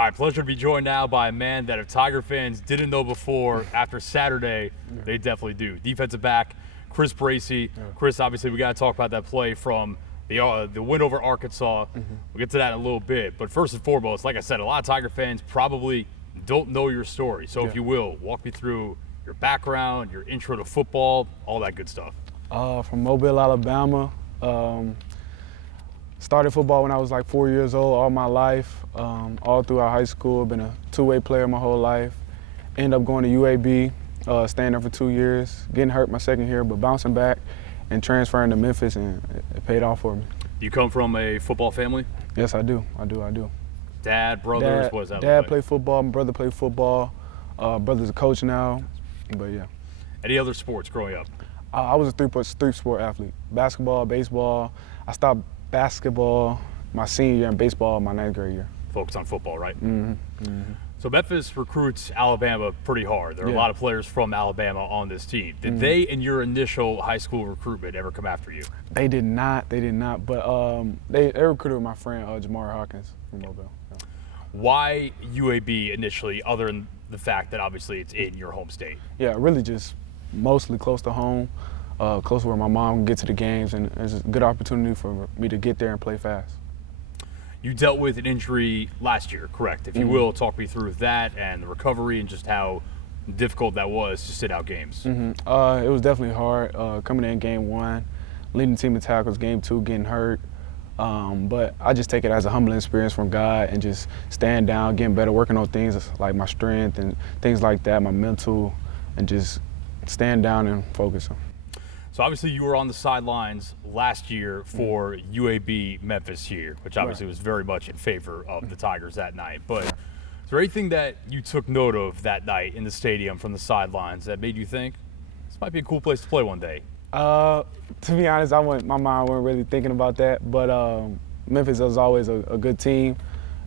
All right, pleasure to be joined now by a man that if Tiger fans didn't know before, after Saturday, they definitely do. Defensive back, Chris Bracy. Chris, obviously, we got to talk about that play from the win over Arkansas. We'll get to that in a little bit. But first and foremost, like I said, a lot of Tiger fans probably don't know your story. So if you will, walk me through your background, your intro to football, all that good stuff. From Mobile, Alabama. Started football when I was like 4 years old, all my life, all throughout high school. Been a two-way player my whole life. Ended up going to UAB, staying there for 2 years, getting hurt my second year, but bouncing back and transferring to Memphis, and it paid off for me. You come from a football family? Yes, I do. Dad, brothers, what is that? Dad played football, my brother played football. Brother's a coach now, but yeah. Any other sports growing up? I was a three-sport athlete, basketball, baseball. I stopped basketball my senior year and baseball my ninth grade year. Focus on football, right? So Memphis recruits Alabama pretty hard. There are a lot of players from Alabama on this team. Did they, in your initial high school recruitment, ever come after you? They did not. But they recruited my friend Jamar Hawkins from Mobile. Yeah. Why UAB initially, other than the fact that obviously it's in your home state? Yeah, really just mostly close to home. Close to where my mom can get to the games, and it's a good opportunity for me to get there and play fast. You dealt with an injury last year, correct? If you will, talk me through that and the recovery and just how difficult that was to sit out games. It was definitely hard coming in game one, leading the team in tackles, game two, getting hurt. But I just take it as a humbling experience from God and just stand down, getting better, working on things like my strength and things like that, my mental, and just stand down and focus on. So obviously you were on the sidelines last year for UAB Memphis here, which obviously was very much in favor of the Tigers that night. But is there anything that you took note of that night in the stadium from the sidelines that made you think this might be a cool place to play one day? To be honest, my mind wasn't really thinking about that. But Memphis is always a good team.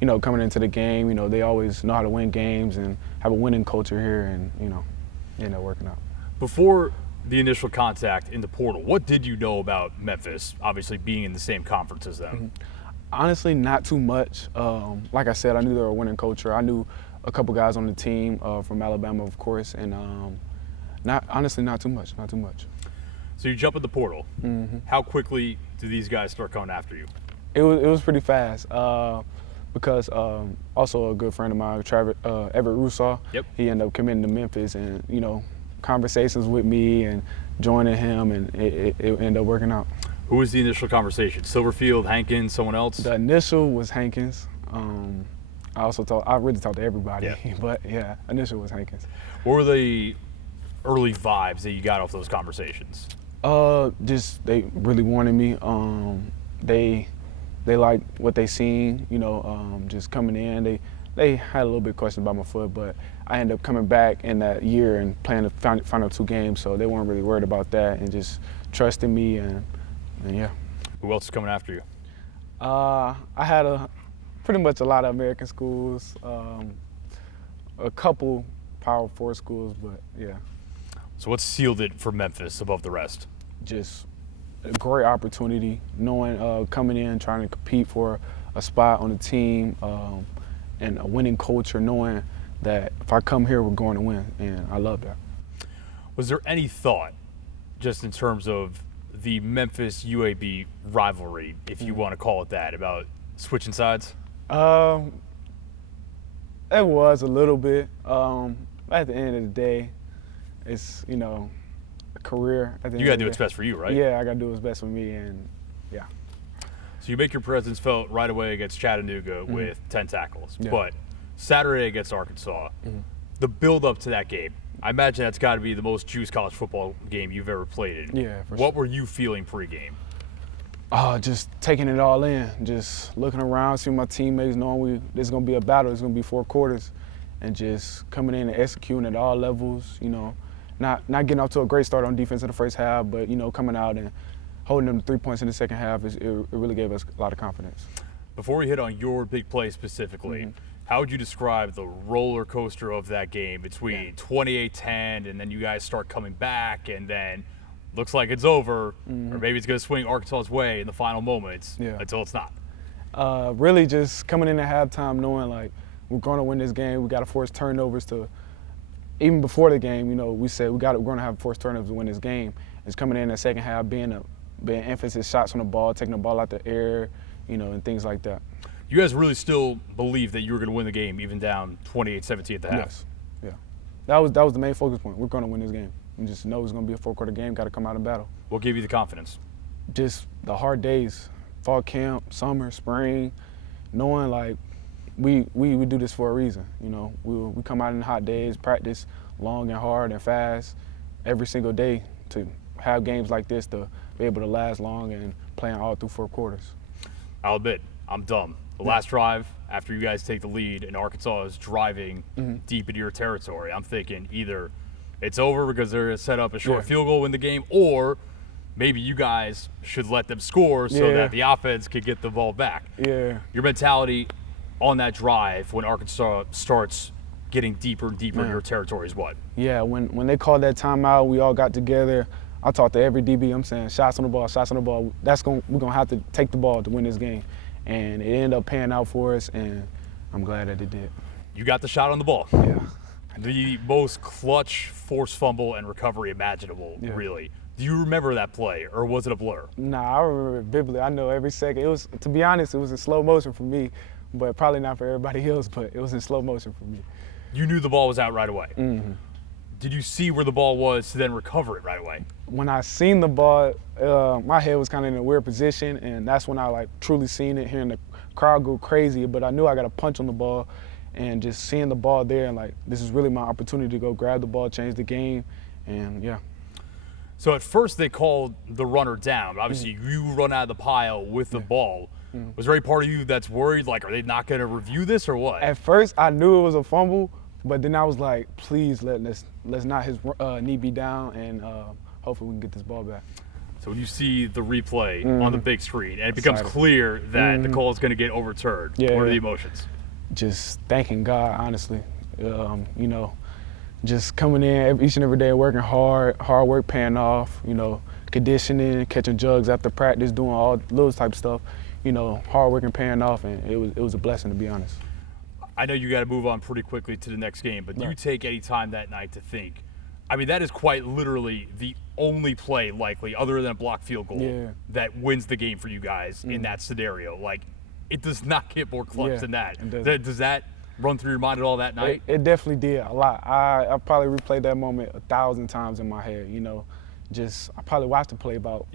You know, coming into the game, you know, they always know how to win games and have a winning culture here, and you know, end up working out. Before the initial contact in the portal, what did you know about Memphis, obviously being in the same conference as them? Honestly, not too much. Like I said, I knew they were a winning culture. I knew a couple guys on the team from Alabama, of course, and not too much. So you jump in the portal. How quickly do these guys start coming after you? It was pretty fast because also a good friend of mine, Everett Rusaw, he ended up committing to Memphis, and you know, conversations with me and joining him, and it ended up working out. Who was the initial conversation? Silverfield, Hankins, someone else? The initial was Hankins. I really talked to everybody, but yeah, initial was Hankins. What were the early vibes that you got off those conversations? Just they really wanted me. They liked what they seen, you know, just coming in. They had a little bit of question about my foot, but I ended up coming back in that year and playing the final two games, so they weren't really worried about that and just trusting me, and yeah. Who else is coming after you? I had pretty much a lot of American schools, a couple Power 4 schools, but yeah. So what sealed it for Memphis above the rest? Just a great opportunity, knowing coming in, trying to compete for a spot on the team, and a winning culture, knowing that if I come here, we're going to win, and I love that. Was there any thought, just in terms of the Memphis-UAB rivalry, if you want to call it that, about switching sides? It was a little bit. At the end of the day, it's, you know, a career. You got to do what's best for you, right? Yeah, I got to do what's best for me, and yeah. So you make your presence felt right away against Chattanooga with 10 tackles. But Saturday against Arkansas, the build-up to that game, I imagine that's got to be the most juiced college football game you've ever played in. Yeah, for sure. What were you feeling pre-game? Just taking it all in, just looking around, seeing my teammates, knowing this is going to be a battle, it's going to be 4 quarters, and just coming in and executing at all levels, you know, not getting off to a great start on defense in the first half, but, you know, coming out and holding them to 3 points in the second half, it really gave us a lot of confidence. Before we hit on your big play specifically, how would you describe the roller coaster of that game between 28-10 and then you guys start coming back and then looks like it's over, or maybe it's going to swing Arkansas's way in the final moments until it's not? Really just coming in at halftime knowing, like, we're going to win this game. We got to force turnovers to. Even before the game, we said we're going to have forced turnovers to win this game. It's coming in the second half, being emphasis shots on the ball, taking the ball out the air, and things like that. You guys really still believe that you were going to win the game, even down 28-17 at the half? Yes. Yeah. That was the main focus point. We're going to win this game. We just know it's going to be a four-quarter game. Got to come out and battle. What gave you the confidence? Just the hard days, fall camp, summer, spring, knowing like we do this for a reason. We come out in hot days, practice long and hard and fast every single day to have games like this to be able to last long and playing all through 4 quarters. I'll admit, I'm dumb. The last drive, after you guys take the lead and Arkansas is driving deep into your territory, I'm thinking either it's over because they're going to set up a short field goal, win the game, or maybe you guys should let them score so that the offense can get the ball back. Yeah. Your mentality on that drive when Arkansas starts getting deeper and deeper in your territory is what? Yeah, when they called that timeout, we all got together. I talked to every DB. I'm saying shots on the ball, shots on the ball. We're gonna have to take the ball to win this game, and it ended up paying out for us, and I'm glad that it did. You got the shot on the ball. Yeah. The most clutch forced fumble and recovery imaginable, really. Do you remember that play, or was it a blur? Nah, I remember it vividly. I know every second. It was, to be honest, it was in slow motion for me, but probably not for everybody else. But it was in slow motion for me. You knew the ball was out right away. Mm-hmm. Did you see where the ball was to then recover it right away? When I seen the ball, my head was kind of in a weird position, and that's when I truly seen it, hearing the crowd go crazy. But I knew I got a punch on the ball, and just seeing the ball there, and this is really my opportunity to go grab the ball, change the game, and yeah. So at first they called the runner down. Obviously, you run out of the pile with the ball. Was there any part of you that's worried, are they not going to review this or what? At first, I knew it was a fumble, but then I was like, please let's not his knee be down, and hopefully we can get this ball back. So when you see the replay on the big screen, and it becomes clear that the call is going to get overturned, what are the emotions? Just thanking God, honestly. Just coming in each and every day, working hard work paying off, conditioning, catching jugs after practice, doing all those type of stuff, hard work and paying off, and it was a blessing, to be honest. I know you got to move on pretty quickly to the next game, but do you take any time that night to think? I mean, that is quite literally the only play likely, other than a blocked field goal, that wins the game for you guys in that scenario. It does not get more clutch than that. Does that run through your mind at all that night? It definitely did a lot. I probably replayed that moment 1,000 times in my head. I probably watched the play about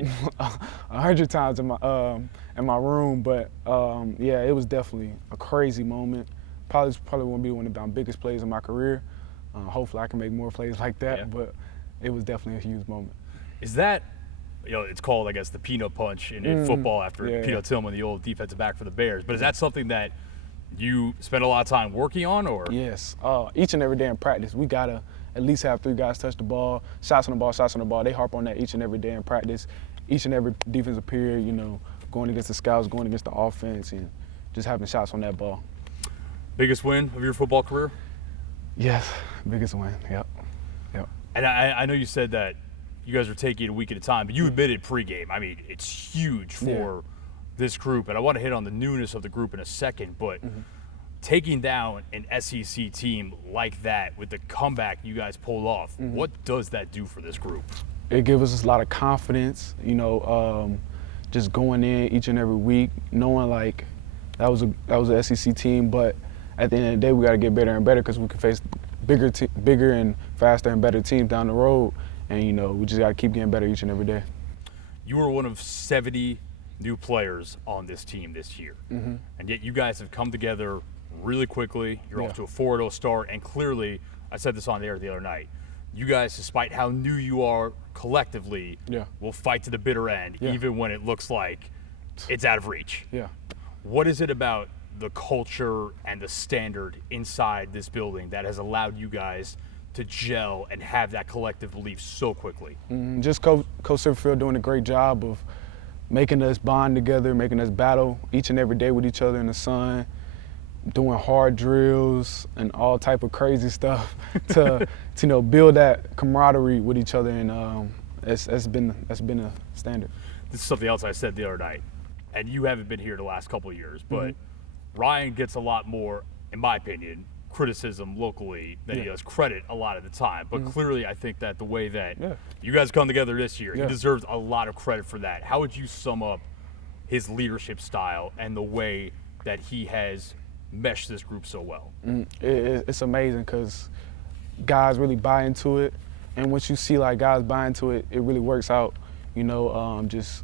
100 times in my room. But it was definitely a crazy moment. Probably won't be one of the biggest plays in my career. Hopefully I can make more plays like that. But it was definitely a huge moment. Is that, it's called, I guess, the peanut punch in football after Peanut Tillman, the old defensive back for the Bears. But is that something that you spend a lot of time working on, or? Yes. Each and every day in practice, we gotta at least have 3 guys touch the ball, shots on the ball, shots on the ball. They harp on that each and every day in practice, each and every defensive period, going against the scouts, going against the offense, and just having shots on that ball. Biggest win of your football career? Yes, biggest win, yep. And I know you said that you guys are taking it a week at a time, but you admitted pregame. I mean, it's huge for this group, and I want to hit on the newness of the group in a second, but taking down an SEC team like that with the comeback you guys pulled off, what does that do for this group? It gives us a lot of confidence, just going in each and every week, knowing that was an SEC team, but at the end of the day, we got to get better and better because we can face bigger and faster and better teams down the road, and we just got to keep getting better each and every day. You were one of 70 new players on this team this year, and yet you guys have come together really quickly. You're off to a 4-0 start, and clearly, I said this on the air the other night, you guys, despite how new you are collectively, will fight to the bitter end, even when it looks like it's out of reach. What is it about the culture and the standard inside this building that has allowed you guys to gel and have that collective belief so quickly? Just Coach Silverfield doing a great job of making us bond together, making us battle each and every day with each other in the sun, doing hard drills and all type of crazy stuff to build that camaraderie with each other, and that's been a standard. This is something else I said the other night, and you haven't been here the last couple of years, but Ryan gets a lot more in my opinion, criticism locally than he does credit a lot of the time. But clearly, I think that the way that you guys come together this year, he deserves a lot of credit for that. How would you sum up his leadership style and the way that he has meshed this group so well? It's amazing because guys really buy into it. And once you see like guys buy into it, it really works out. You know, just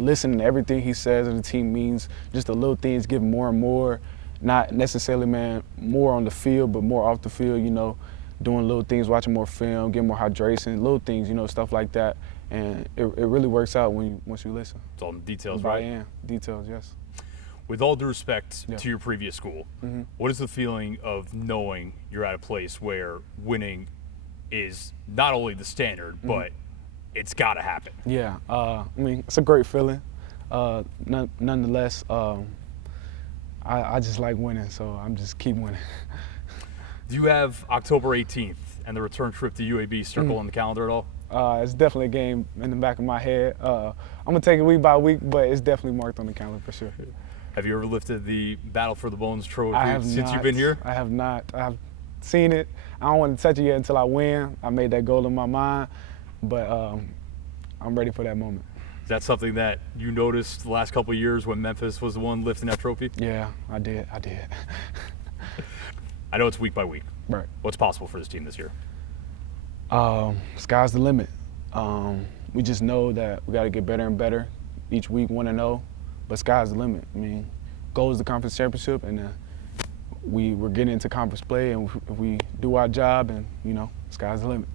listening to everything he says and the team means, just the little things give more and more. Not necessarily, man, more on the field, but more off the field, you know, doing little things, watching more film, getting more hydration, little things, you know, stuff like that. And it really works out once you listen. It's all in the details, right? Yeah, details, yes. With all due respect to your previous school, what is the feeling of knowing you're at a place where winning is not only the standard, but it's got to happen? Yeah, I mean, it's a great feeling. Nonetheless, I just like winning, so I'm just keep winning. Do you have October 18th and the return trip to UAB circle on the calendar at all? It's definitely a game in the back of my head. I'm going to take it week by week, but it's definitely marked on the calendar for sure. Have you ever lifted the Battle for the Bones trophy since you've been here? I have not. I have seen it. I don't want to touch it yet until I win. I made that goal in my mind, but I'm ready for that moment. Is that something that you noticed the last couple of years when Memphis was the one lifting that trophy? Yeah, I did. I know it's week by week. Right. What's possible for this team this year? Sky's the limit. We just know that we got to get better and better each week, 1-0, but sky's the limit. I mean, goal is the conference championship, and we're getting into conference play, and if we do our job, and, you know, sky's the limit.